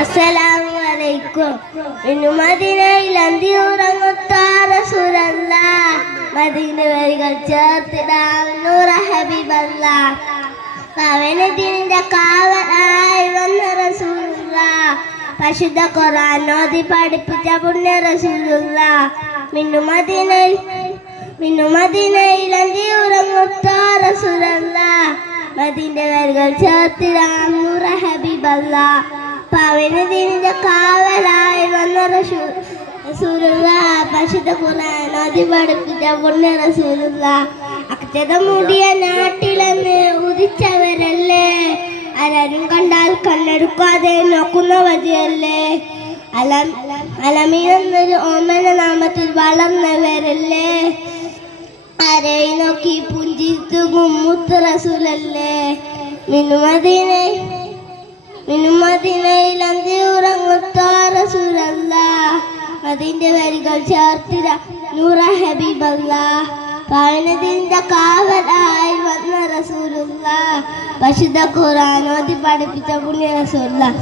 അസ്സലാമലൈക്കും. മദീനയിൽ അന്തിയുറങ്ങുത്ത റസൂലല്ലാഹ്, മദീന വരികൾ ചേർത്തിടാം നൂറ ഹബീബല്ലാഹ്. കവനത്തിന്റെ കാവലായി വന്ന റസൂലുള്ളാഹ്, പരിശുദ്ധ ഖുർആൻ ഓതി പഠിപ്പിച്ച പുണ്യ റസൂലുള്ളാഹ്. മദീനയിൽ അന്തിയുറങ്ങുത്ത റസൂലല്ലാഹ്, മദീന വരികൾ ചേർത്തിടാം നൂറ ഹബീബല്ലാഹ്. പവനത്തിന്റെ കാവലായി വന്ന റസൂലുള്ളാഹ്, പരിശുദ്ധ ഖുർആൻ ഓതി പഠിപ്പിച്ച പുണ്യ റസൂലുള്ളാഹ്. അക്ഷത മൂടിയ നാട്ടിലെന്ന് ഉദിച്ചവരല്ലേ, ആരും കണ്ടാൽ കണ്ണെടുക്കാതെ നോക്കുന്ന വഴിയല്ലേ. അലമീനൊരു ഓമന നാമത്തിൽ വളർന്നവരല്ലേ, ആരെയും നോക്കി പുഞ്ചിരിത്തും മുത്ത് റസൂലല്ലേ. മദീനയിൽ അന്തിയുറങ്ങുത്ത റസൂലല്ലാഹ്, മദീന്റെ വരികൾ ചേർത്തിട നൂറ ഹബീബല്ലാഹ്. പവനത്തിന്റെ കാവലായി വന്ന റസൂലുള്ളാഹ്, പരിശുദ്ധ ഖുർആൻ ഓതി പഠിപ്പിച്ച പുണ്യ റസൂലുള്ളാഹ്.